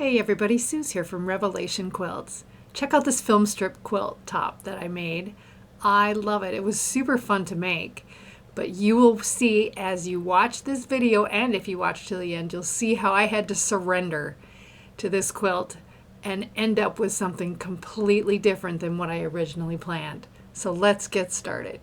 Hey everybody, Sue's here from Revelation Quilts. Check out this film strip quilt top that I made. I love it. It was super fun to make, but you will see as you watch this video, and if you watch till the end, you'll see how I had to surrender to this quilt and end up with something completely different than what I originally planned. So let's get started.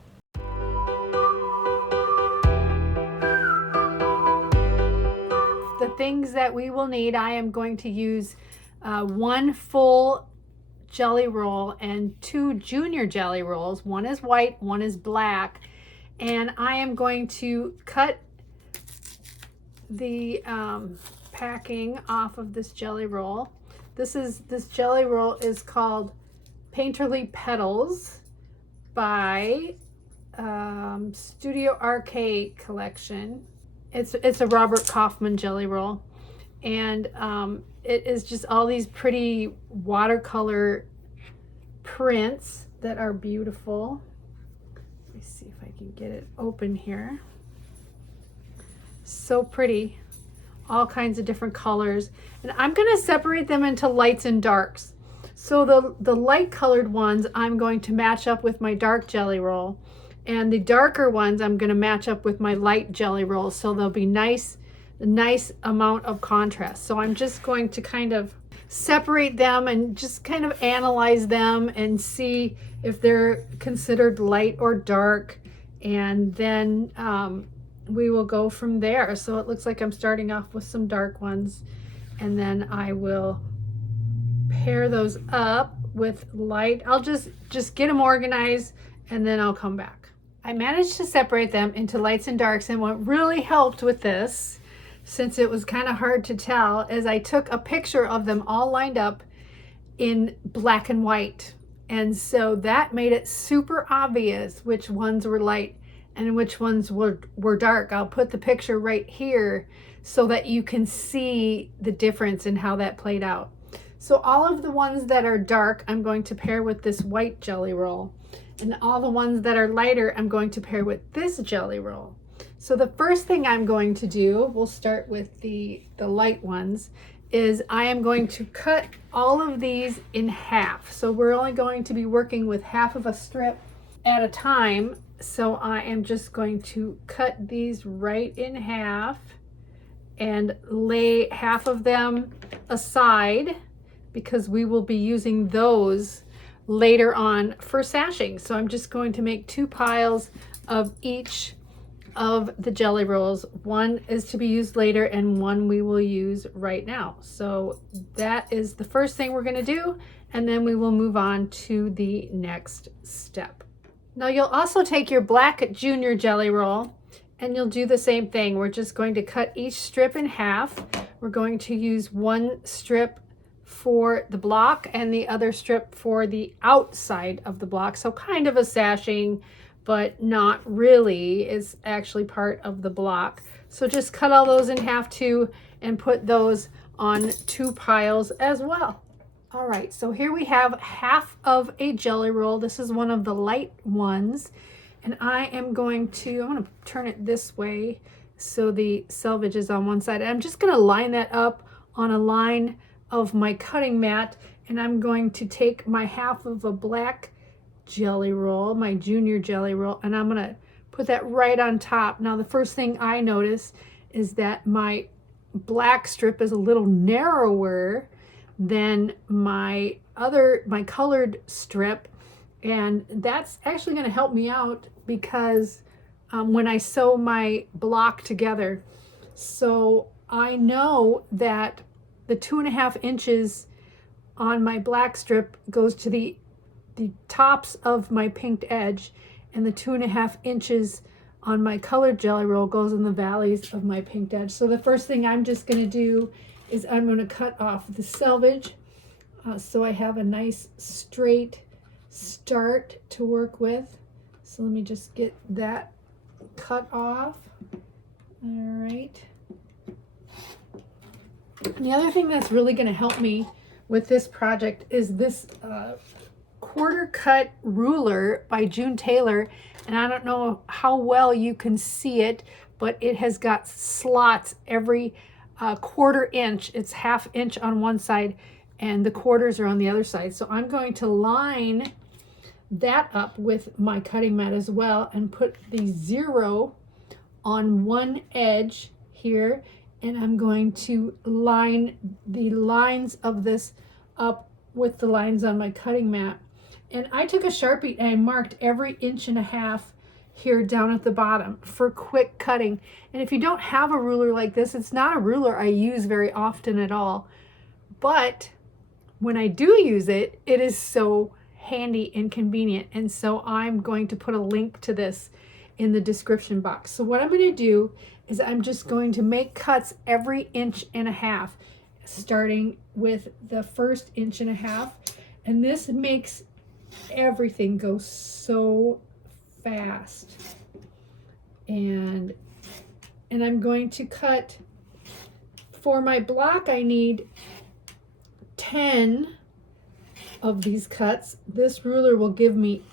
The things that we will need, I am going to use one full jelly roll and two junior jelly rolls. One is white, one is black. And I am going to cut the packing off of this jelly roll. This jelly roll is called Painterly Petals by Studio Arcade Collection. It's a Robert Kaufman jelly roll, and it is just all these pretty watercolor prints that are beautiful. Let me see if I can get it open here. So pretty, all kinds of different colors, and I'm going to separate them into lights and darks. So the light colored ones I'm going to match up with my dark jelly roll, and the darker ones I'm going to match up with my light jelly rolls, so they'll be nice amount of contrast. So I'm just going to kind of separate them and just kind of analyze them and see if they're considered light or dark, and then we will go from there. So it looks like I'm starting off with some dark ones, and then I will pair those up with light. I'll just get them organized, and then I'll come back. I managed to separate them into lights and darks, and what really helped with this, since it was kind of hard to tell, is I took a picture of them all lined up in black and white. And so that made it super obvious which ones were light and which ones were dark. I'll put the picture right here so that you can see the difference in how that played out. So all of the ones that are dark, I'm going to pair with this white jelly roll. And all the ones that are lighter, I'm going to pair with this jelly roll. So the first thing I'm going to do, we'll start with the light ones, is I am going to cut all of these in half. So we're only going to be working with half of a strip at a time. So I am just going to cut these right in half and lay half of them aside, because we will be using those later on for sashing. So I'm just going to make two piles of each of the jelly rolls. One is to be used later and one we will use right now. So that is the first thing we're going to do, and then we will move on to the next step. Now you'll also take your black junior jelly roll and you'll do the same thing. We're just going to cut each strip in half. We're going to use one strip for the block and the other strip for the outside of the block. So kind of a sashing, but not really. It's actually part of the block. So just cut all those in half too and put those on two piles as well. All right, so here we have half of a jelly roll. This is one of the light ones. And I'm going to turn it this way so the selvage is on one side. And I'm just gonna line that up on a line of my cutting mat, and I'm going to take my half of a black jelly roll, my junior jelly roll, and I'm gonna put that right on top. Now the first thing I notice is that my black strip is a little narrower than my colored strip, and that's actually going to help me out because when I sew my block together. So I know that the 2.5 inches on my black strip goes to the tops of my pinked edge, and the 2.5 inches on my colored jelly roll goes in the valleys of my pinked edge. So the first thing I'm just going to do is I'm going to cut off the selvage so I have a nice straight start to work with. So let me just get that cut off. All right. And the other thing that's really going to help me with this project is this quarter cut ruler by June Taylor. And I don't know how well you can see it, but it has got slots every a 1/4 inch. It's 1/2 inch on one side and the quarters are on the other side. So I'm going to line that up with my cutting mat as well and put the 0 on one edge here, and I'm going to line the lines of this up with the lines on my cutting mat. And I took a Sharpie and I marked every 1.5 inches here down at the bottom for quick cutting. And if you don't have a ruler like this, it's not a ruler I use very often at all, but when I do use it, it is so handy and convenient. And so I'm going to put a link to this in the description box. So what I'm going to do is I'm just going to make cuts every 1.5 inches, starting with the first 1.5 inches. And this makes everything go so fast. And I'm going to cut, for my block, I need 10 of these cuts. This ruler will give me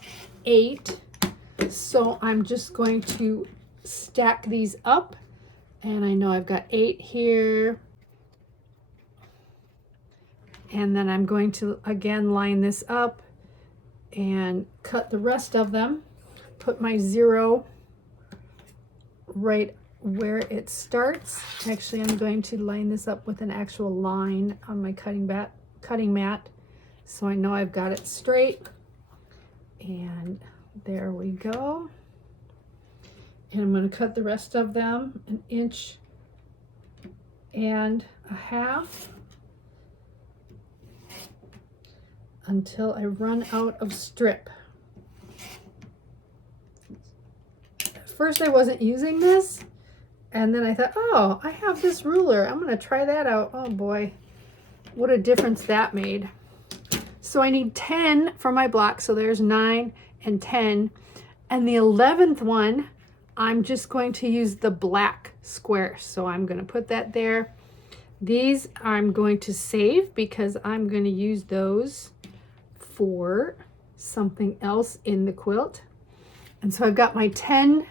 8. So I'm just going to stack these up, and I know I've got 8 here. And then I'm going to again line this up and cut the rest of them. Put my 0 right where it starts. Actually, I'm going to line this up with an actual line on my cutting mat so I know I've got it straight. And there we go. And I'm going to cut the rest of them 1.5 inches until I run out of strip. At first I wasn't using this, and then I thought, oh, I have this ruler. I'm going to try that out. Oh boy, what a difference that made. So I need 10 for my block. So there's 9 and 10. And the 11th one, I'm just going to use the black square. So I'm going to put that there. These I'm going to save because I'm going to use those for something else in the quilt. And so I've got my 10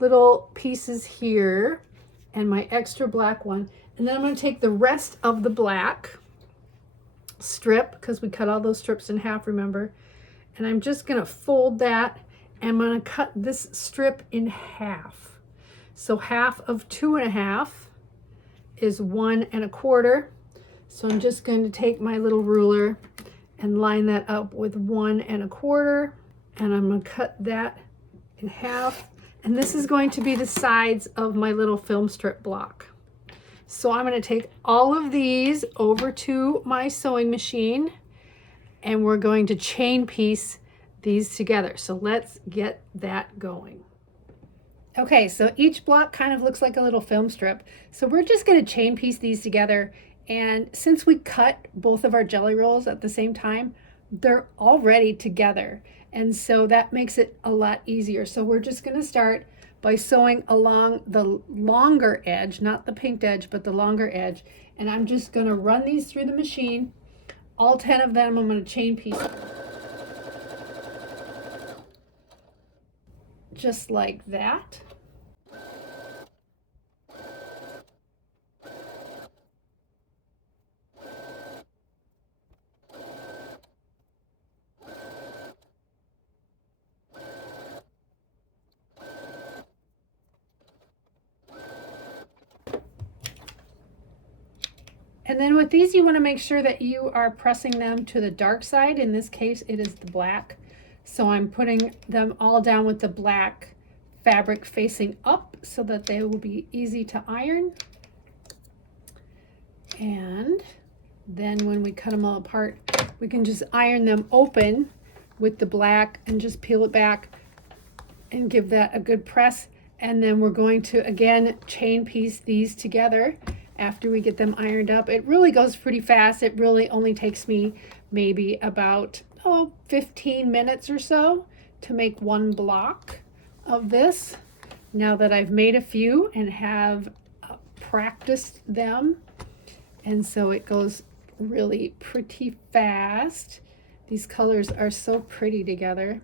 little pieces here and my extra black one. And then I'm going to take the rest of the black strip, because we cut all those strips in half, remember? And I'm just going to fold that, and I'm going to cut this strip in half. So half of 2.5 is 1 1/4. So I'm just going to take my little ruler and line that up with 1 1/4, and I'm going to cut that in half. And this is going to be the sides of my little film strip block. So I'm going to take all of these over to my sewing machine, and we're going to chain piece these together. So let's get that going. Okay, so each block kind of looks like a little film strip. So we're just going to chain piece these together. And since we cut both of our jelly rolls at the same time, they're already together. And so that makes it a lot easier. So we're just going to start by sewing along the longer edge, not the pinked edge, but the longer edge. And I'm just going to run these through the machine. All 10 of them I'm going to chain piece. Just like that. And then with these, you want to make sure that you are pressing them to the dark side. In this case, it is the black. So I'm putting them all down with the black fabric facing up so that they will be easy to iron. And then when we cut them all apart, we can just iron them open with the black and just peel it back and give that a good press. And then we're going to, again, chain piece these together after we get them ironed up. It really goes pretty fast. It really only takes me maybe about 15 minutes or so to make one block of this. Now that I've made a few and have practiced them, and so it goes really pretty fast. These colors are so pretty together.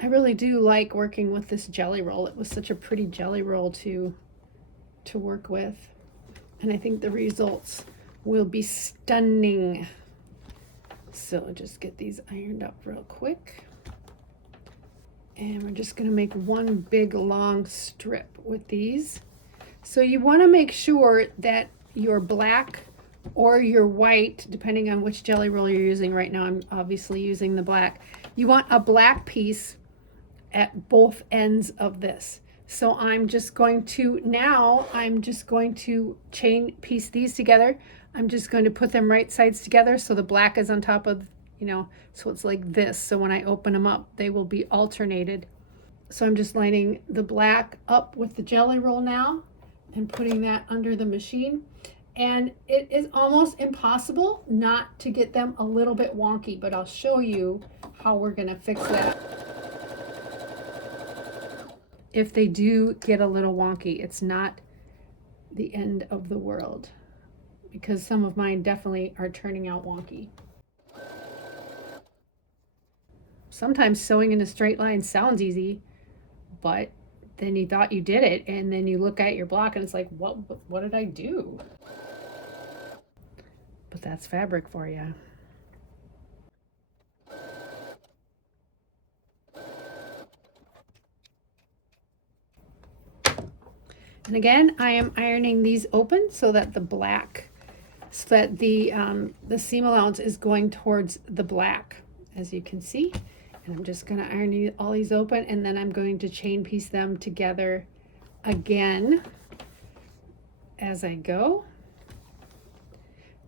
I really do like working with this jelly roll. It was such a pretty jelly roll to to work with. And I think the results will be stunning. So just get these ironed up real quick. And we're just gonna make one big long strip with these. So you wanna make sure that your black or your white, depending on which jelly roll you're using. Right now I'm obviously using the black. You want a black piece at both ends of this. So I'm just going to chain piece these together. I'm just going to put them right sides together so the black is on top of, so it's like this. So when I open them up, they will be alternated. So I'm just lining the black up with the jelly roll now and putting that under the machine. And it is almost impossible not to get them a little bit wonky, but I'll show you how we're gonna fix that. If they do get a little wonky, it's not the end of the world, because some of mine definitely are turning out wonky. Sometimes sewing in a straight line sounds easy, but then you thought you did it, and then you look at your block and it's like, what did I do? But that's fabric for you. And again, I am ironing these open so that the seam allowance is going towards the black, as you can see. And I'm just going to iron all these open, and then I'm going to chain piece them together again as I go.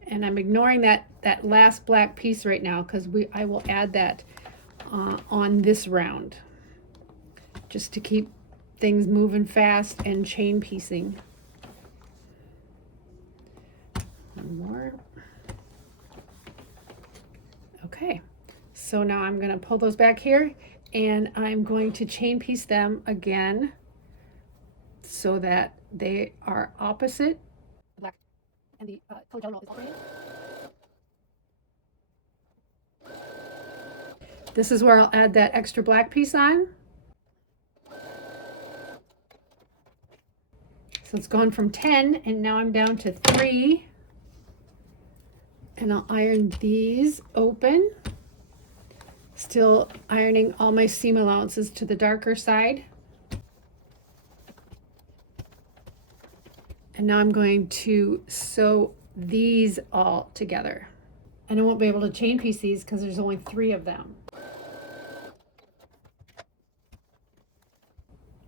And I'm ignoring that last black piece right now, because I will add that on this round, just to keep things moving fast and chain piecing. One more. Okay, so now I'm going to pull those back here, and I'm going to chain piece them again so that they are opposite. Black and the color jelly roll is alternating. This is where I'll add that extra black piece on. So it's gone from 10, and now I'm down to 3. And I'll iron these open. Still ironing all my seam allowances to the darker side. And now I'm going to sew these all together. And I won't be able to chain piece these because there's only 3 of them.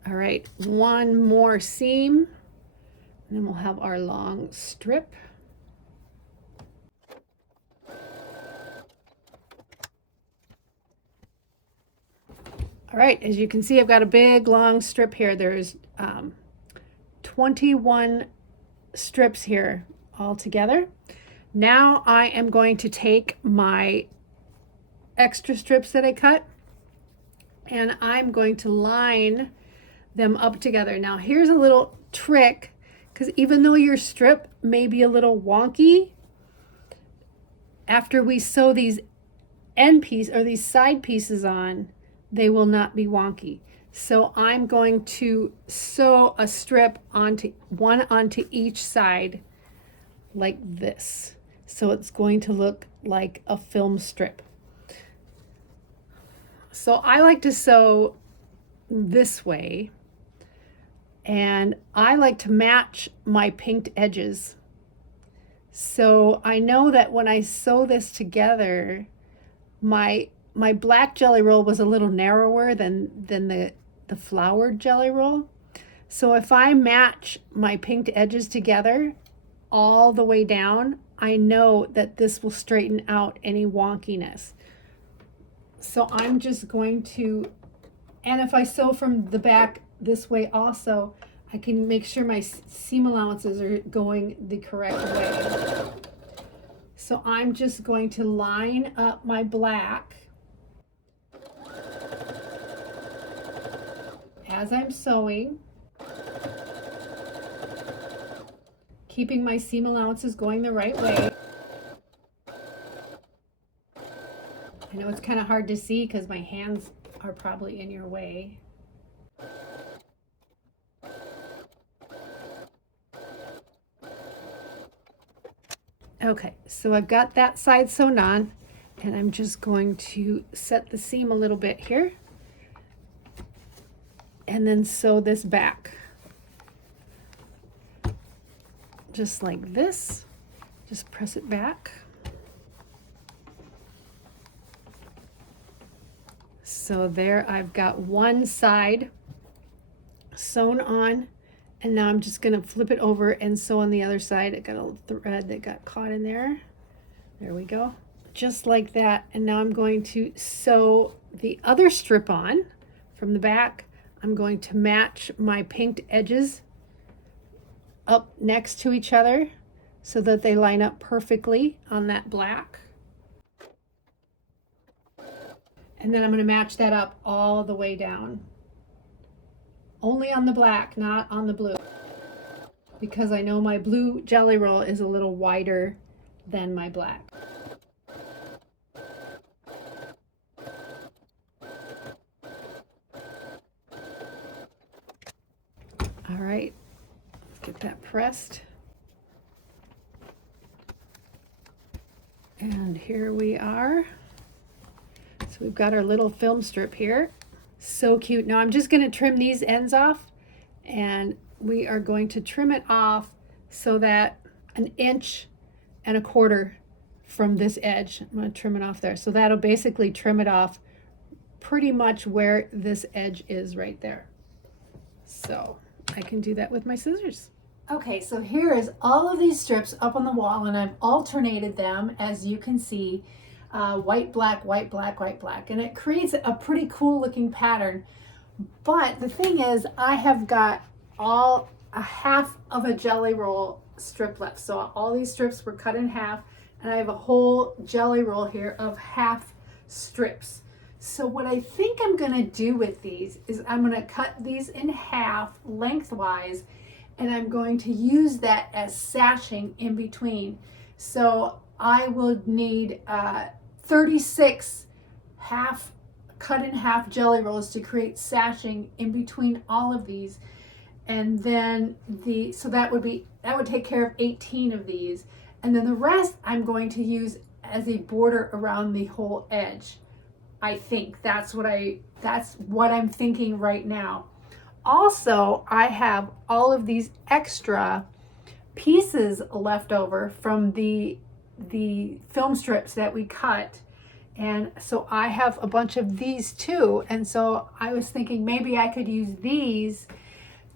All right, one more seam. And then we'll have our long strip. All right, as you can see, I've got a big long strip here. There's 21 strips here all together. Now I am going to take my extra strips that I cut, and I'm going to line them up together. Now here's a little trick, because even though your strip may be a little wonky, after we sew these end piece or these side pieces on, they will not be wonky. So I'm going to sew a strip onto each side like this. So it's going to look like a film strip. So I like to sew this way, and I like to match my pinked edges. So I know that when I sew this together, my black jelly roll was a little narrower than the flowered jelly roll. So if I match my pinked edges together all the way down, I know that this will straighten out any wonkiness. So I'm just going to, and if I sew from the back this way also, I can make sure my seam allowances are going the correct way. So I'm just going to line up my black as I'm sewing, keeping my seam allowances going the right way. I know it's kind of hard to see because my hands are probably in your way. Okay, so I've got that side sewn on, and I'm just going to set the seam a little bit here and then sew this back. Just like this. Just press it back. So there I've got one side sewn on, and now I'm just going to flip it over and sew on the other side. I got a thread that got caught in there. There we go. Just like that. And now I'm going to sew the other strip on from the back. I'm going to match my pinked edges up next to each other so that they line up perfectly on that black. And then I'm going to match that up all the way down. Only on the black, not on the blue. Because I know my blue jelly roll is a little wider than my black. All right, let's get that pressed. And here we are. So we've got our little film strip here. So cute. Now I'm just going to trim these ends off, and we are going to trim it off so that 1.25 inches from this edge. I'm going to trim it off there. So that'll basically trim it off pretty much where this edge is right there. So I can do that with my scissors. Okay, so here is all of these strips up on the wall, and I've alternated them, as you can see, white, black, white, black, white, black, and it creates a pretty cool looking pattern. But the thing is, I have got a half of a jelly roll strip left. So all these strips were cut in half, and I have a whole jelly roll here of half strips. So what I think I'm gonna do with these is I'm gonna cut these in half lengthwise, and I'm going to use that as sashing in between. So I will need 36 cut in half jelly rolls to create sashing in between all of these. And then so that would take care of 18 of these. And then the rest I'm going to use as a border around the whole edge. I think that's what I'm thinking right now. Also, I have all of these extra pieces left over from the film strips that we cut. And so I have a bunch of these too. And so I was thinking maybe I could use these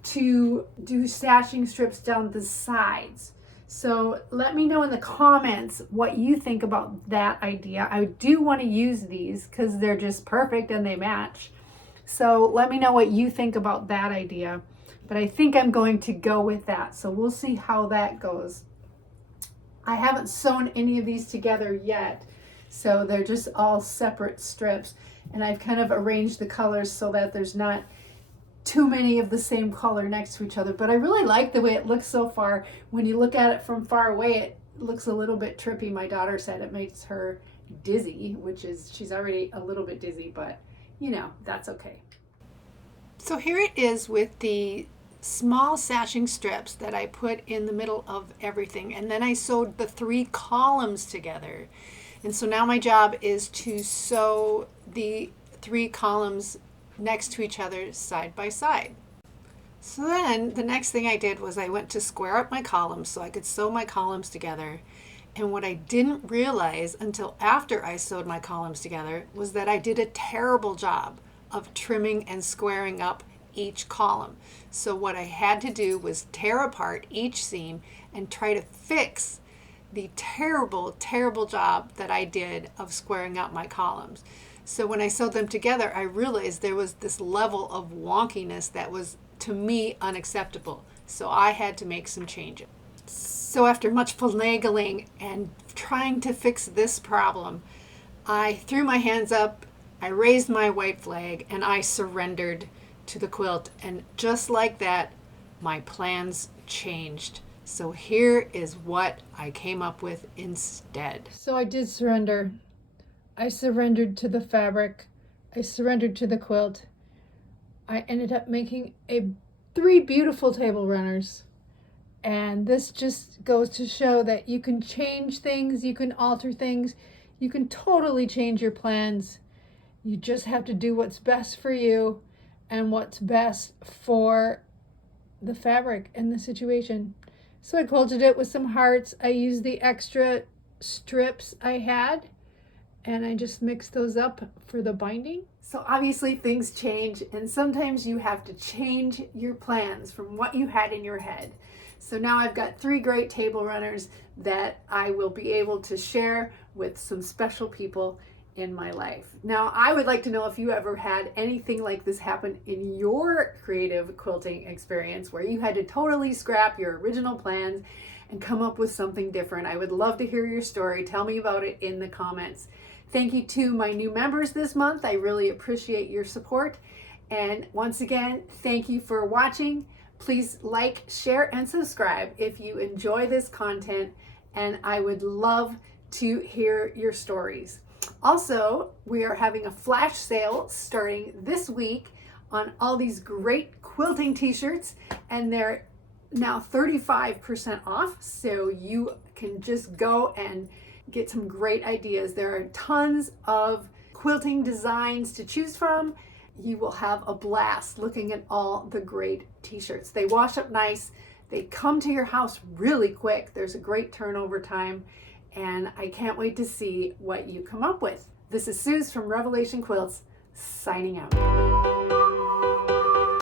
to do sashing strips down the sides. So let me know in the comments what you think about that idea. I do want to use these because they're just perfect and they match. So let me know what you think about that idea. But I think I'm going to go with that. So we'll see how that goes. I haven't sewn any of these together yet. So they're just all separate strips. And I've kind of arranged the colors so that there's not too many of the same color next to each other. But I really like the way it looks so far. When you look at it from far away, it looks a little bit trippy. My daughter said it makes her dizzy, which is, she's already a little bit dizzy, but you know, that's okay. So here it is with the small sashing strips that I put in the middle of everything. And then I sewed the 3 columns together. And so now my job is to sew the 3 columns next to each other side by side. So then the next thing I did was I went to square up my columns so I could sew my columns together. And what I didn't realize until after I sewed my columns together was that I did a terrible job of trimming and squaring up each column. So what I had to do was tear apart each seam and try to fix the terrible, terrible job that I did of squaring up my columns. So when I sewed them together, I realized there was this level of wonkiness that was, to me, unacceptable. So I had to make some changes. So after much finagling and trying to fix this problem, I threw my hands up, I raised my white flag, and I surrendered to the quilt. And just like that, my plans changed. So here is what I came up with instead. So I did surrender. I surrendered to the fabric. I surrendered to the quilt. I ended up making 3 beautiful table runners. And this just goes to show that you can change things, you can alter things, you can totally change your plans. You just have to do what's best for you and what's best for the fabric and the situation. So I quilted it with some hearts. I used the extra strips I had, and I just mixed those up for the binding. So obviously things change, and sometimes you have to change your plans from what you had in your head. So now I've got 3 great table runners that I will be able to share with some special people in my life. Now, I would like to know if you ever had anything like this happen in your creative quilting experience where you had to totally scrap your original plans and come up with something different. I would love to hear your story. Tell me about it in the comments. Thank you to my new members this month. I really appreciate your support. And once again, thank you for watching. Please like, share, and subscribe if you enjoy this content, and I would love to hear your stories. Also, we are having a flash sale starting this week on all these great quilting t-shirts, and they're now 35% off, so you can just go and get some great ideas. There are tons of quilting designs to choose from. You will have a blast looking at all the great t-shirts. They wash up nice. They come to your house really quick. There's a great turnover time, and I can't wait to see what you come up with. This is Suze from Revelation Quilts, signing out.